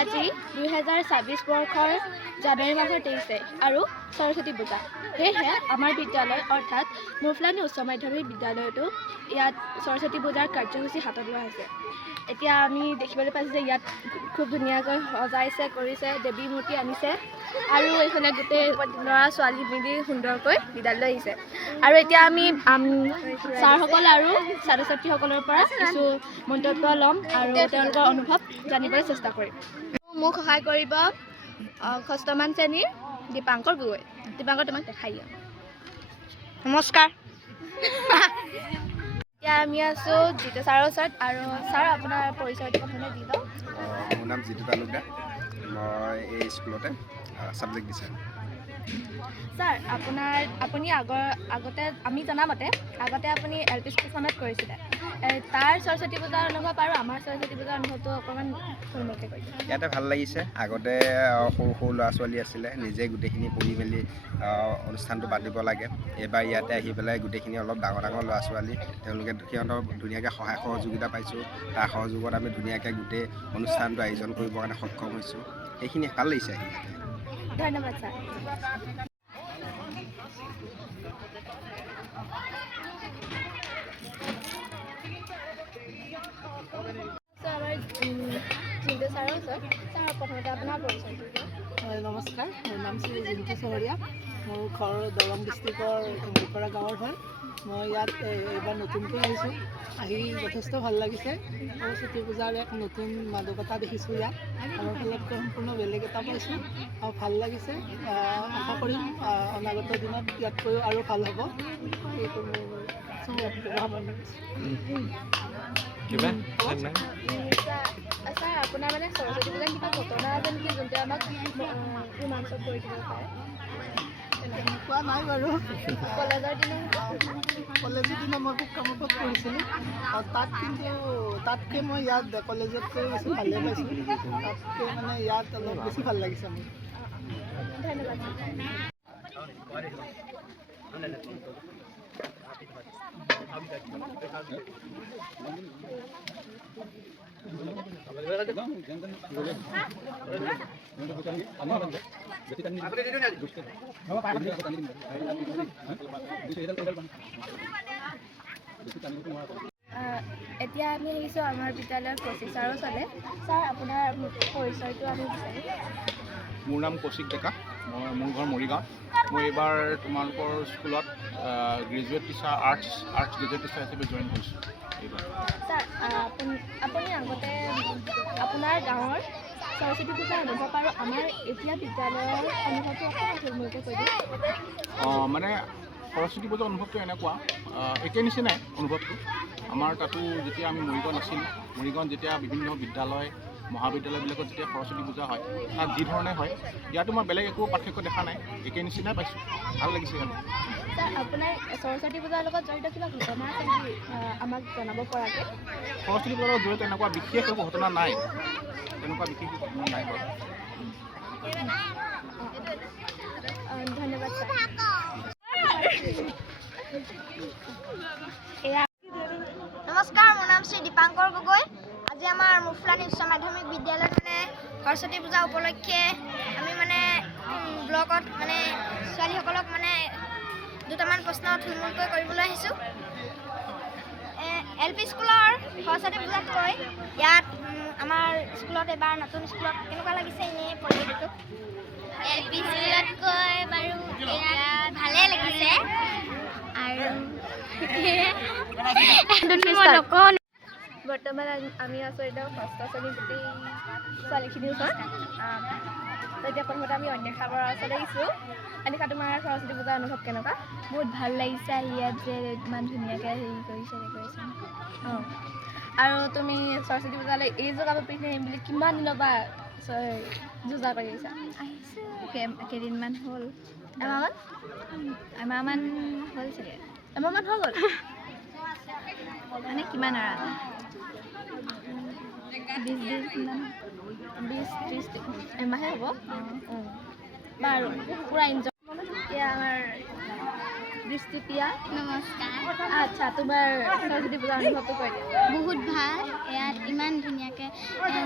আজি 2026 বৰ্ষৰ জানুৱাৰী মাহৰ 23 তাৰিখ আৰু সৰস্বতী পূজা। সেয়েহে আমাৰ বিদ্যালয় অৰ্থাৎ মুফলানি উচ্চ মাধ্যমিক বিদ্যালয়তো ইয়াত সৰস্বতী পূজাৰ কাৰ্যসূচী হাতত লোৱা হৈছে। এতিয়া আমি দেখিবলৈ পাইছোঁ যে ইয়াত খুব ধুনীয়াকৈ সজাইছে কৰিছে, দেৱী মূৰ্তি আনিছে আৰু এইফালে গোটেই ল'ৰা ছোৱালী মিলি সুন্দৰকৈ বিদ্যালয়লৈ আহিছে। আৰু এতিয়া আমি ছাৰসকল আৰু ছাত্ৰ ছাত্ৰীসকলৰ পৰা কিছু মন্তব্য ল'ম আৰু তেওঁলোকৰ অনুভৱ জানিবলৈ চেষ্টা কৰিম। মোক সহায় কৰিব ষষ্ঠমান শ্ৰেণীৰ দীপাংকৰ গগৈ। দীপাংকৰ তোমাক দেখাই দিয়ক। নমস্কাৰ। এতিয়া আমি আছোঁ জিতু ছাৰৰ ওচৰত আৰু ছাৰ আপোনাৰ পৰিচয়টো প্ৰথমে দি লওক। মোৰ নাম জিতু তালুকদাৰ। মই এই স্কুলতে ছাবজেক্ট দিছোঁ। ছাৰ আপুনি আগতে আমি জনামতে আগতে আপুনি LP স্কুলখনত কৰিছিলে। তাৰ সৰস্বতী পূজাৰ অনুভৱ আৰু আমাৰ সৰস্বতী পূজাৰ অনুভৱটো অকণমান থুলমূলকৈ কৰিছে। ইয়াতে ভাল লাগিছে। আগতে সৰু সৰু ল'ৰা ছোৱালী আছিলে, নিজে গোটেইখিনি পঢ়ি মেলি অনুষ্ঠানটো পাতিব লাগে। এইবাৰ ইয়াতে আহি পেলাই গোটেইখিনি অলপ ডাঙৰ ডাঙৰ ল'ৰা ছোৱালী, সিহঁতক ধুনীয়াকৈ সহায় সহযোগিতা পাইছোঁ। তাৰ সহযোগত আমি ধুনীয়াকৈ গোটেই অনুষ্ঠানটো আয়োজন কৰিবৰ কাৰণে সক্ষম হৈছোঁ। সেইখিনি ভাল লাগিছে আহি ইয়াতে। ধন্যবাদ ছাৰ। আমাৰ জিন্তু ছাৰৰ ওচৰত ছাৰ প্ৰথমতে আপোনাৰ পৰিচয়টো। নমস্কাৰ, মোৰ নাম শ্ৰী জিন্তু চহৰীয়া। মোৰ ঘৰ দৰং ডিষ্ট্ৰিক্টৰ গোলপাৰা গাঁৱৰ হয়। মই ইয়াত এইবাৰ নতুনকৈ আহিছোঁ। আহি যথেষ্ট ভাল লাগিছে। সৰস্বতী পূজাৰ এক নতুন মাদকতা দেখিছোঁ ইয়াত। আমাৰ ফালতকৈ সম্পূৰ্ণ বেলেগ এটা পাইছোঁ আৰু ভাল লাগিছে। আশা কৰিম অনাগত দিনত ইয়াতকৈও আৰু ভাল হ'ব। এইটো মোৰ ছাৰ আপোনাৰ মানে সৰস্বতী পূজাৰ কিবা ঘটনা আছে নেকি যোনটোৱে আমাক ৰোমাঞ্চক কৰি দিব পাৰে? তেনেকুৱা নাই বাৰু। কলেজৰ দিনত মই খুব কামৰূপত পঢ়িছিলোঁ। তাতকৈ মই ইয়াত কলেজতকৈ বেছি ভালে পাইছোঁ। তাতকৈ মানে ইয়াত অলপ বেছি ভাল লাগিছে মোৰ। ধন্যবাদ। এতিয়া আমি আহিছোঁ আমাৰ বিদ্যালয়ৰ প্ৰচেছাৰৰ ওচৰলৈ। ছাৰ আপোনাৰ পৰিচয়টো আমি বিচাৰিম। মোৰ নাম কৌশিক ডেকা। মোৰ ঘৰ মৰিগাঁৱত। মই এইবাৰ তোমালোকৰ স্কুলত graduate teacher arts graduate teacher হিচাপে জইন কৰিছোঁ এইবাৰ। ছাৰ আপুনি আগতে আপোনাৰ গাঁৱৰ সৰস্বতী পূজাৰ অনুভৱ আৰু আমাৰ এতিয়া বিদ্যালয়ৰ অনুভৱটো অকণমান থুলমূলকৈ কৈ দিম। মানে সৰস্বতী পূজাৰ অনুভৱটো এনেকুৱা একে নিচিনাই অনুভৱটো। আমাৰ তাতো যেতিয়া আমি মৰিগাঁৱত আছিলোঁ, মৰিগাঁৱত যেতিয়া বিভিন্ন বিদ্যালয় মহাবিদ্যালয়বিলাকত যেতিয়া সৰস্বতী পূজা হয়, তাত যি ধৰণে হয়, ইয়াতো মই বেলেগ একো পাৰ্থক্য দেখা নাই, একে নিচিনাই পাইছোঁ। ভাল লাগিছে ইয়াত। ছাৰ আপোনাৰ সৰস্বতী পূজাৰ লগত জড়িত কিবা ঘটনা আছে নেকি আমাক জনাব পৰাকৈ? সৰস্বতী পূজাৰ লগত জড়িত এনেকুৱা বিশেষ একো ঘটনা নাই। তেনেকুৱা বিশেষ ঘটনা নাই বাৰু। ধন্যবাদ ছাৰ। নমস্কাৰ, মোৰ নাম শ্ৰী দীপাংকৰ গগৈ। আজি আমাৰ মুফলানি উচ্চ মাধ্যমিক বিদ্যালয়ত সৰস্বতী পূজা উপলক্ষে আমি ব্লকত ছোৱালীসকলক দুটামান প্ৰশ্ন থুলমূলকৈ কৰিবলৈ আহিছোঁ। LP স্কুলৰ সৰস্বতী পূজাতকৈ ইয়াত আমাৰ স্কুলত এবাৰ নতুন স্কুলত কেনেকুৱা লাগিছে এনেই পৰিৱেশটো? LP স্কুলতকৈ বাৰু ইয়াত ভালেই লাগিছে আৰু বৰ্তমান আমি আছোঁ এতিয়া ষষ্ঠ শ্ৰেণীৰ গোটেই ছোৱালীখিনিৰ ওচৰত। এতিয়া প্ৰথমতে আমি অন্বেষা বৰাৰ ওচৰত আহিছোঁ। অন্বেষা, তোমাৰ সৰস্বতী পূজাৰ অনুভৱ কেনেকুৱা? বহুত ভাল লাগিছে আহি ইয়াত যে ইমান ধুনীয়াকৈ হেৰি কৰিছে ডেক'ৰেশ্যন। অঁ, আৰু তুমি সৰস্বতী পূজালৈ এইযোৰ কাপোৰ পিন্ধি আহিম বুলি কিমান দিনৰ পৰা যোজা কৰি আহিছা? আহিছোঁ কেইদিনমান হ'ল, এমাহমান হ'ল চাগে। এমাহমান হৈ গ'ল? মানে কিমান আৰু 20-30 এমাহে হ'ব। বাৰু পূৰা এনজয়। এতিয়া আমাৰ দৃষ্টিপ্ৰিয়া। নমস্কাৰ। আচ্ছা, তোমাৰ সৰস্বতী পূজাৰ অনুভৱটো কৈ দিয়া। বহুত ভাল। ইয়াত ইমান ধুনীয়াকৈ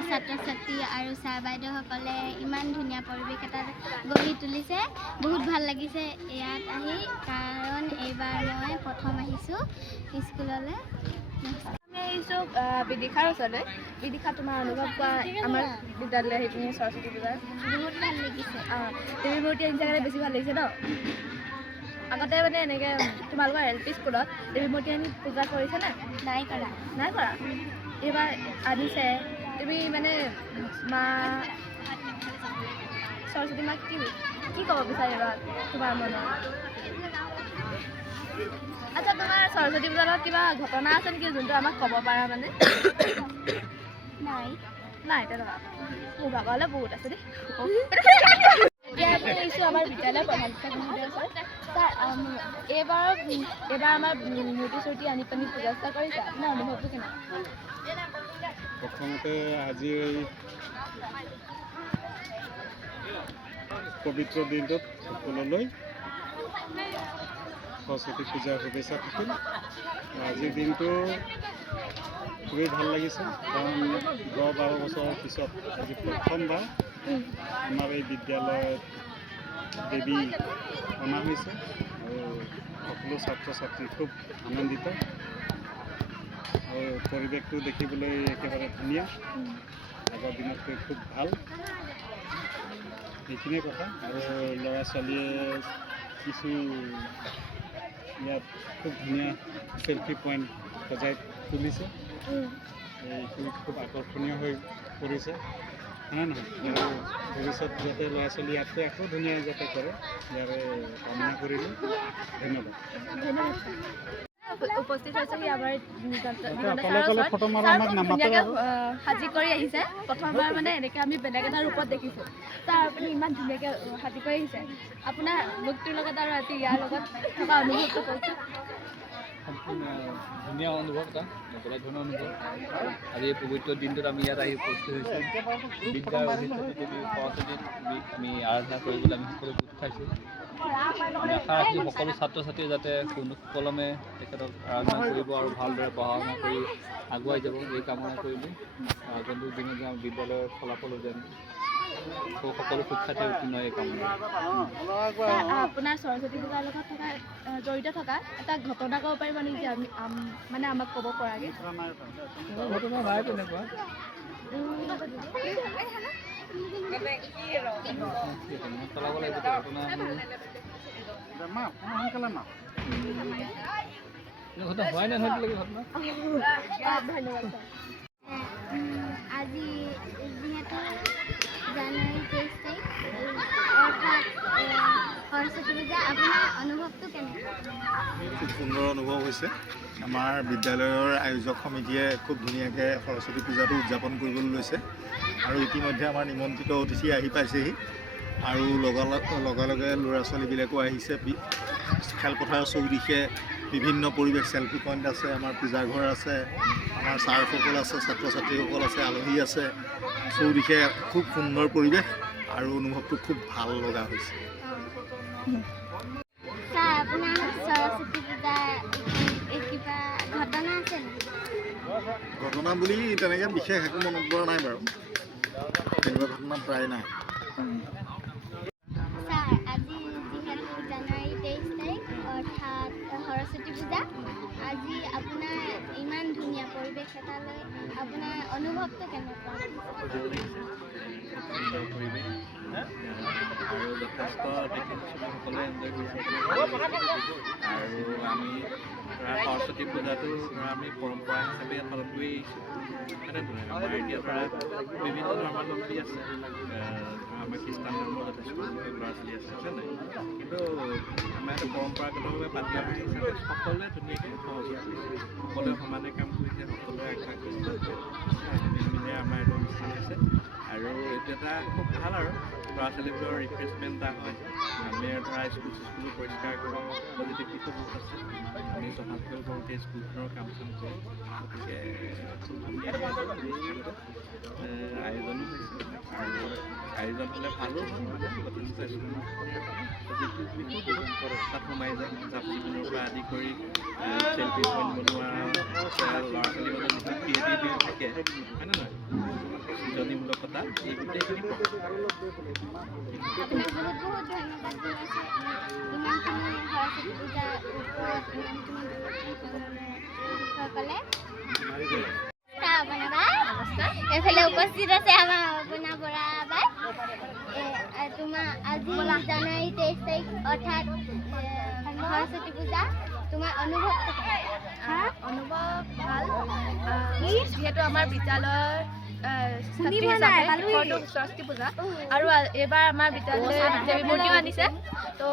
ছাত্ৰ ছাত্ৰী আৰু ছাৰ বাইদেউসকলে ইমান ধুনীয়া পৰিৱেশ এটা গঢ়ি তুলিছে। বহুত ভাল লাগিছে ইয়াত আহি, কাৰণ এইবাৰ মই প্ৰথম আহিছোঁ স্কুললৈ। আমি আহিছোঁ বিদিশাৰ ওচৰলৈ। বিদিশা, তোমাৰ অনুভৱ কোৱা আমাৰ বিদ্যালয় আহি পিনি সৰস্বতী পূজাৰ। বহুত ভাল লাগিছে। দেৱী মূৰ্তি আনিছে কাৰণে বেছি ভাল লাগিছে ন? আগতে মানে এনেকৈ তোমালোকৰ LP স্কুলত দেৱী মূৰ্তি আনি পূজা কৰিছেনে? নাই কৰা। নাই কৰা। এইবাৰ আনিছে, তুমি মানে মা সৰস্বতী মাক কি ক'ব বিচাৰিবা তোমাৰ মনত? আচ্ছা, তোমাৰ সৰস্বতী পূজাৰ লগত কিবা ঘটনা আছে নেকি যোনটো আমাক ক'ব পাৰা মানে? নাই তেনেকুৱা। মোৰ ভাগলৈ বহুত আছে দেই। এতিয়া আমি আহিছোঁ আমাৰ বিদ্যালয়ৰ প্ৰধান শিক্ষক মহোদয়ৰ ওচৰত। ছাৰ, এইবাৰ আমাৰ মূৰ্তি চূৰ্তি আনি পিনি পূজা চূজা কৰিছা, আপোনাৰ অনুভৱটো কেনেকুৱা? প্ৰথমতে আজি এই পবিত্ৰ দিনটোত সকলোলৈ সৰস্বতী পূজাৰ শুভেচ্ছা থাকিল। আজিৰ দিনটো খুবেই ভাল লাগিছে, কাৰণ 10-12 বছৰৰ পিছত আজি প্ৰথমবাৰ আমাৰ এই বিদ্যালয়ত দেৱী অনা হৈছে আৰু সকলো ছাত্ৰ ছাত্ৰী খুব আনন্দিত আৰু পৰিৱেশটো দেখিবলৈ একেবাৰে ধুনীয়া, আগৰ দিনতকৈ খুব ভাল। এইখিনিয়ে কথা। আৰু ল'ৰা ছোৱালীয়ে কিছু ইয়াত খুব ধুনীয়া চেল্ফি পইণ্ট সজাই তুলিছে, এইখিনি খুব আকৰ্ষণীয় হৈ পৰিছে, হয় নহয়? আৰু ভৱিষ্যত যাতে ল'ৰা ছোৱালী ইয়াতকৈ আকৌ ধুনীয়া যাতে কৰে, ইয়াৰে কামনা কৰিলোঁ। ধন্যবাদ। উপস্থিত হৈছেহি আমাৰ ফটো মাৰা আমাক নামাতে আৰু। সাজি কৰি আহিছে। প্ৰথমবাৰ মানে এনেকৈ আমি বেলেগ এটা ৰূপত দেখিছোঁ। তাৰ আপুনি ইমান ধুনীয়াকৈ সাজি কৰি আহিছে, আপোনাৰ লুকটোৰ লগত আৰু আজি ইয়াৰ লগত থকা অনুভৱটো কওকচোন। সম্পূৰ্ণ ধুনীয়া অনুভৱ, এটা বেলেগ ধৰণৰ অনুভৱ। আজি এই পবিত্ৰ দিনটোত আমি ইয়াত আহি উপস্থিত হৈছোঁ। বিদ্যাৰ অধিষ্ঠাত্ৰী দেৱী সৰস্বতীক আমি আৰাধনা কৰিবলৈ আমি সকলো গোট খাইছোঁ। আমি আশা ৰাখিছোঁ সকলো ছাত্ৰ ছাত্ৰীয়ে যাতে সুকলমে তেখেতক আৰাধনা কৰিব আৰু ভালদৰে পঢ়া শুনা কৰি আগুৱাই যাব, এই কামনা কৰিলোঁ। আগন্তুক দিনত যে বিদ্যালয়ৰ ফলাফলো যেন সকলো শিক্ষাৰ্থী উত্তীৰ্ণ, এই কামনা। আপোনাৰ সৰস্বতী পূজাৰ লগত থকা জড়িত থকা এটা ঘটনা ক'ব পাৰিব নেকি যে মানে আমাক ক'ব পৰাকৈ? ঘটনা নাই তেনেকুৱা। চলাব লাগিব ঘটনা হোৱাই নাই নহয় ঘটনা। ধন্যবাদ ছাৰ। আজি যিহেতু জানুৱাৰী 23 তাৰিখ অৰ্থাৎ সৰস্বতী পূজা, আপোনাৰ অনুভৱটো কেনেকুৱা? খুব সুন্দৰ অনুভৱ হৈছে। আমাৰ বিদ্যালয়ৰ আয়োজক সমিতিয়ে খুব ধুনীয়াকৈ সৰস্বতী পূজাটো উদযাপন কৰিবলৈ লৈছে আৰু ইতিমধ্যে আমাৰ নিমন্ত্ৰিত অতিথি আহি পাইছেহি আৰু লগে ল'ৰা ছোৱালীবিলাকো আহিছে। খেলপথাৰৰ চৌদিশে বিভিন্ন পৰিৱেশ, চেল্ফি পইণ্ট আছে, আমাৰ পূজাঘৰ আছে, আমাৰ ছাৰসকল আছে, ছাত্ৰ ছাত্ৰীসকল আছে, আলহী আছে। চৌদিশে খুব সুন্দৰ পৰিৱেশ আৰু অনুভৱটো খুব ভাল লগা হৈছে। ছাৰ, আপোনাৰ সৰস্বতী পূজা কিবা ঘটনা আছে নেকি? ঘটনা বুলি তেনেকৈ বিশেষ একো মনত পৰা নাই বাৰু, তেনেকুৱা ঘটনা প্ৰায় নাই। ছাৰ, আজি যিহেতু জানুৱাৰী 23 তাৰিখ অৰ্থাৎ সৰস্বতী পূজা, আজি আপোনাৰ ইমান ধুনীয়া পৰিৱেশ এটালৈ আপোনাৰ অনুভৱটো কেনেকুৱা? সুন্দৰ পৰিৱেশ আৰু যথেষ্ট সকলোৱে এনজয় কৰিছে। আৰু আমি ধৰা সৰস্বতী পূজাটো ধৰা আমি পৰম্পৰা হিচাপে ইয়াত পালন কৰি আহিছোঁ। তেনেদৰে আমাৰ এতিয়া ধৰা বিভিন্ন ধৰ্মাৱলম্বী আছে, আমাৰ খ্ৰীষ্টান ধৰ্মৰ যথেষ্ট ল'ৰা ছোৱালী আছে, আছে নাই? কিন্তু আমাৰ এটা পৰম্পৰাগতভাৱে পাতি অহা হিচাপে সকলোৱে ধুনীয়াকৈ সহযোগ কৰিছে, সকলোৱে সমানে কাম কৰিছে, সকলোৱে আগবাঢ়িছে। মিলি আমাৰ এইটো অনুষ্ঠান হৈছে আৰু এইটো এটা খুব ভাল আৰু ল'ৰা ছোৱালীবোৰৰ ৰিফ্ৰেছমেণ্ট এটা হয়। আমি ধৰা স্কুলো পৰিষ্কাৰ কৰোঁ, পজিটিভিটিটো বহুত আছে। আমি চফাকৈ কৰোঁতে স্কুলখনৰ কাম চাম কৰোঁ, গতিকে খুব ধুনীয়া আয়োজনো হৈছে আৰু আয়োজন হ'লে ভালো হয় মানে যথেষ্ট তাত সোমাই যায় চাফ চিকুণৰ পৰা আদি কৰি চেল্ফি পইণ্ট বনোৱা ল'ৰা ছোৱালীৰ মাজত যিটো ক্ৰিয়েটিভিটি থাকে হয়নে নহয় সৃজনীমূলকতা এই গোটেইখিনি আপোনাক বহুত বহুত ধন্যবাদ জনাইছোঁ ইমানখিনি সৰস্বতী পূজাৰ ওপৰত ইমানখিনি এফালে উপস্থিত আছে আমাৰ অপনা বৰা বাই তোমাৰ আজি জানুৱাৰী 23 তাৰিখ অৰ্থাৎ সৰস্বতী পূজা তোমাৰ অনুভৱ অনুভৱ ভাল যিহেতু আমাৰ বিদ্যালয়ৰ ছাত্ৰী হিচাপে শেষৰটো সৰস্বতী পূজা আৰু এইবাৰ আমাৰ বিদ্যালয়লৈ দেৱী মূৰ্তিও আনিছে তো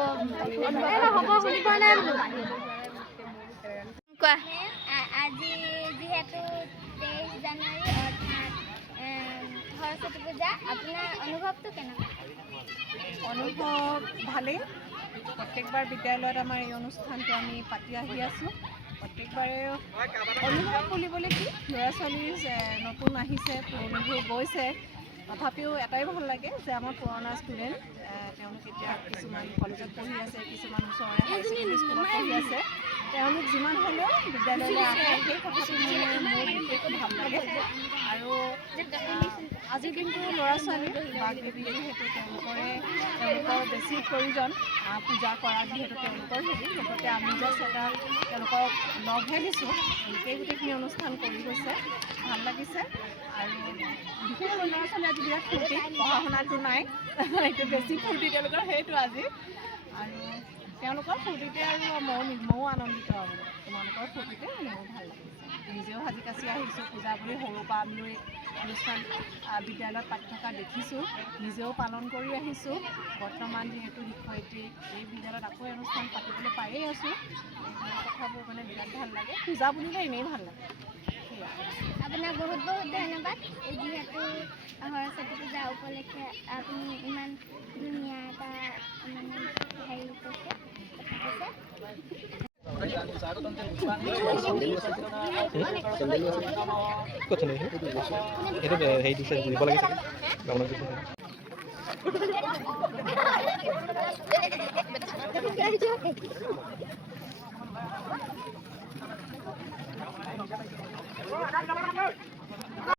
কোৱা আজি যিহেতু 23 জানুৱাৰী অৰ্থাৎ সৰস্বতী পূজা আপোনাৰ অনুভৱটো কেনেকুৱা অনুভৱ ভালেই প্ৰত্যেকবাৰ বিদ্যালয়ত আমাৰ এই অনুষ্ঠানটো আমি পাতি আহি আছোঁ প্ৰত্যেকবাৰে অনুভৱ বুলিবলৈ কি ল'ৰা ছোৱালী নতুন আহিছে পুৰণিবোৰ গৈছে তথাপিও এটাই ভাল লাগে যে আমাৰ পুৰণা ষ্টুডেণ্ট তেওঁলোক এতিয়া কিছুমান কলেজত পঢ়ি আছে কিছুমান ওচৰৰে হাই ছেকেণ্ডেৰী স্কুলত পঢ়ি আছে তেওঁলোক যিমান হ'লেও বিদ্যালয়লৈ আহে সেই কথাটো মোৰ বিশেষকৈ ভাল লাগে আৰু আজিৰ দিনটো ল'ৰা ছোৱালী বাক বেবী যিহেতু তেওঁলোকৰ বেছি প্ৰয়োজন পূজা কৰা যিহেতু তেওঁলোকৰ লগতে আমি জাষ্ট এটা তেওঁলোকক লগহে দিছোঁ এনেকেই গোটেইখিনি অনুষ্ঠান কৰি গৈছে ভাল লাগিছে আৰু বিশেষকৈ ল'ৰা ছোৱালী আজি বিৰাট ফূৰ্তি পঢ়া শুনাটো নাই এইটো বেছি ফূৰ্তি তেওঁলোকৰ সেইটো আজি আৰু তেওঁলোকৰ ফূৰ্তিতে আৰু ময়ো আনন্দিত আৰু তোমালোকৰ ফূৰ্তিতে মোৰো ভাল লাগিছে নিজেও সাজি কাচি আহিছোঁ পূজা বুলি সৰুৰ পৰা আমিও এই অনুষ্ঠান বিদ্যালয়ত পাতি থকা দেখিছোঁ নিজেও পালন কৰি আহিছোঁ বৰ্তমান যিহেতু শিক্ষয়িত্ৰী এই বিদ্যালয়ত আকৌ অনুষ্ঠান পাতিবলৈ পায়েই আছোঁ এইবিলাক কথাবোৰ মানে বিৰাট ভাল লাগে পূজা বুলিলে এনেই ভাল লাগে আপোনাক বহুত বহুত ধন্যবাদ যিহেতু সৰস্বতী পূজা উপলক্ষে আপুনি ইমান ধুনীয়া এটা মানে হেৰি কৈছে